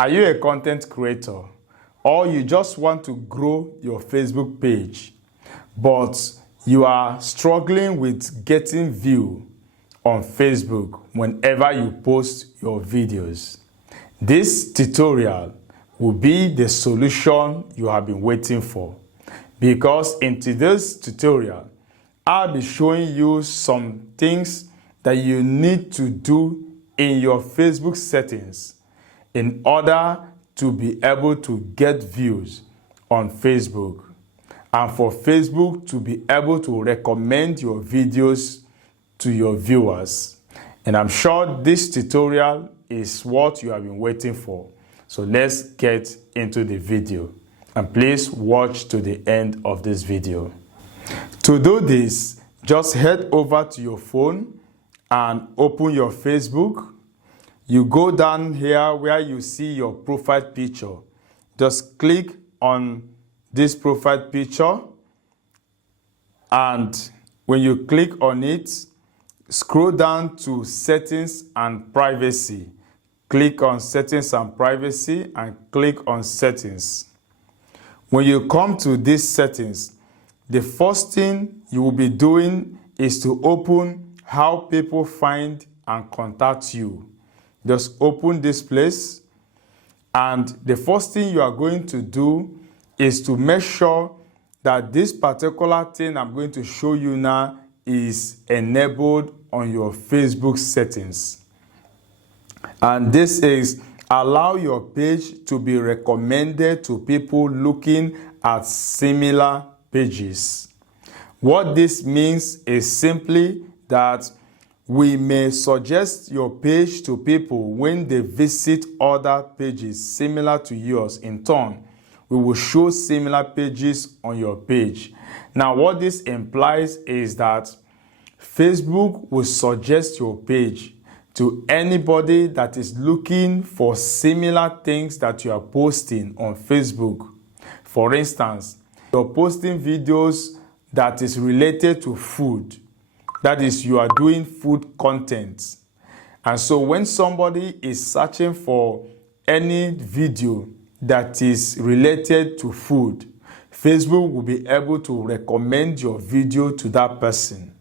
Are you a content creator or you just want to grow your Facebook page, but you are struggling with getting view on Facebook whenever you post your videos? This tutorial will be the solution you have been waiting for, because in today's tutorial, I'll be showing you some things that you need to do in your Facebook settings in order to be able to get views on Facebook, and for Facebook to be able to recommend your videos to your viewers. And I'm sure this tutorial is what you have been waiting for. So let's get into the video, and please watch to the end of this video. To do this, just head over to your phone and open your Facebook. You go down here where you see your profile picture. Just click on this profile picture, and when you click on it, scroll down to Settings and Privacy. Click on Settings and Privacy and click on Settings. When you come to these settings, the first thing you will be doing is to open how people find and contact you. Just open this place, and the first thing you are going to do is to make sure that this particular thing I'm going to show you now is enabled on your Facebook settings. And this is allow your page to be recommended to people looking at similar pages. What this means is simply that we may suggest your page to people when they visit other pages similar to yours. In turn, we will show similar pages on your page. Now, what this implies is that Facebook will suggest your page to anybody that is looking for similar things that you are posting on Facebook. For instance, you're posting videos that is related to food. That is, you are doing food content. And so when somebody is searching for any video that is related to food, Facebook will be able to recommend your video to that person.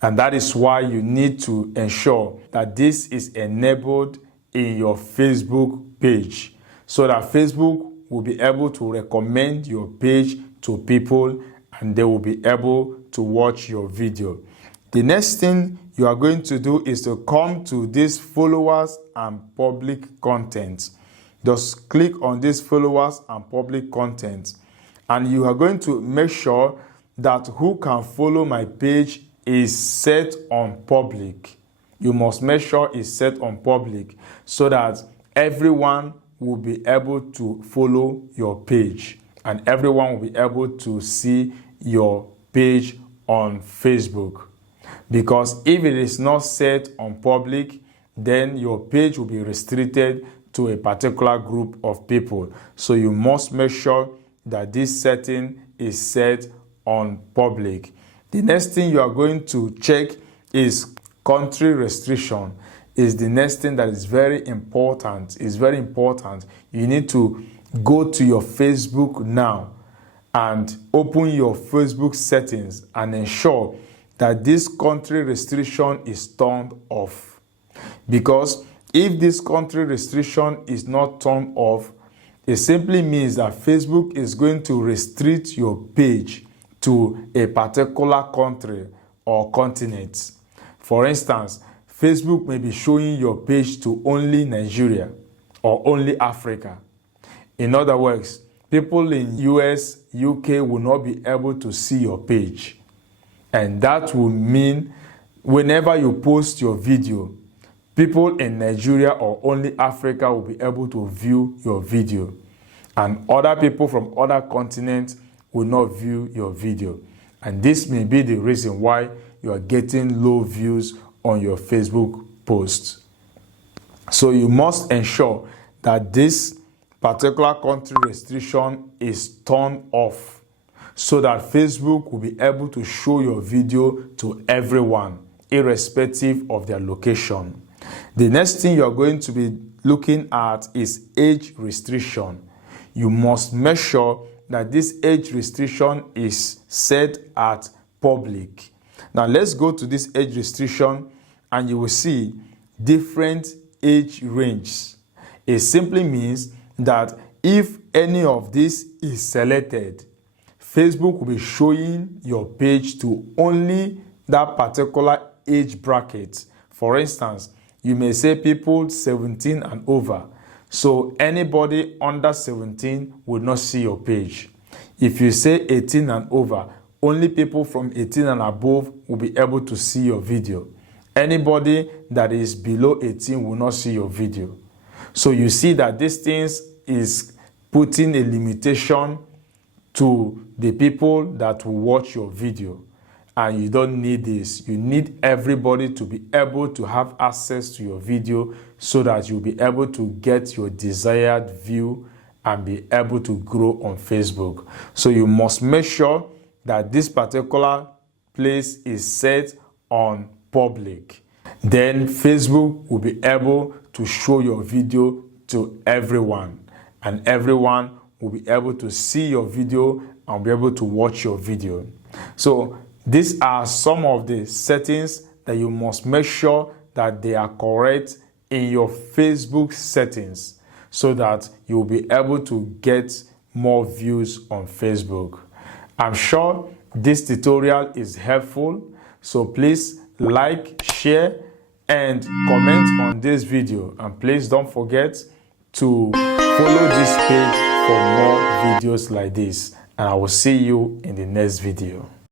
And that is why you need to ensure that this is enabled in your Facebook page, so that Facebook will be able to recommend your page to people and they will be able to watch your video. The next thing you are going to do is to come to this followers and public content. Just click on this followers and public content, and you are going to make sure that who can follow my page is set on public. You must make sure it's set on public so that everyone will be able to follow your page and everyone will be able to see your page on Facebook. Because if it is not set on public, then your page will be restricted to a particular group of people. So you must make sure that this setting is set on public. The next thing you are going to check is country restriction. Is the next thing that is very important. It's very important. You need to go to your Facebook now and open your Facebook settings and ensure that this country restriction is turned off. Because if this country restriction is not turned off, it simply means that Facebook is going to restrict your page to a particular country or continent. For instance, Facebook may be showing your page to only Nigeria or only Africa. In other words, people in US, UK will not be able to see your page. And that will mean whenever you post your video, people in Nigeria or only Africa will be able to view your video. And other people from other continents will not view your video. And this may be the reason why you are getting low views on your Facebook posts. So you must ensure that this particular country restriction is turned off so that Facebook will be able to show your video to everyone, irrespective of their location. The next thing you are going to be looking at is age restriction. You must make sure that this age restriction is set at public. Now let's go to this age restriction and you will see different age ranges. It simply means that if any of this is selected, Facebook will be showing your page to only that particular age bracket. For instance, you may say people 17 and over. So anybody under 17 will not see your page. If you say 18 and over, only people from 18 and above will be able to see your video. Anybody that is below 18 will not see your video. So you see that this thing is putting a limitation to the people that will watch your video. And you don't need this. You need everybody to be able to have access to your video so that you'll be able to get your desired view and be able to grow on Facebook. So you must make sure that this particular place is set on public. Then Facebook will be able to show your video to everyone, and everyone will be able to see your video and be able to watch your video. So these are some of the settings that you must make sure that they are correct in your Facebook settings so that you'll be able to get more views on Facebook. I'm sure this tutorial is helpful, so please like, share, and comment on this video. And please don't forget to follow this page for more videos like this. And I will see you in the next video.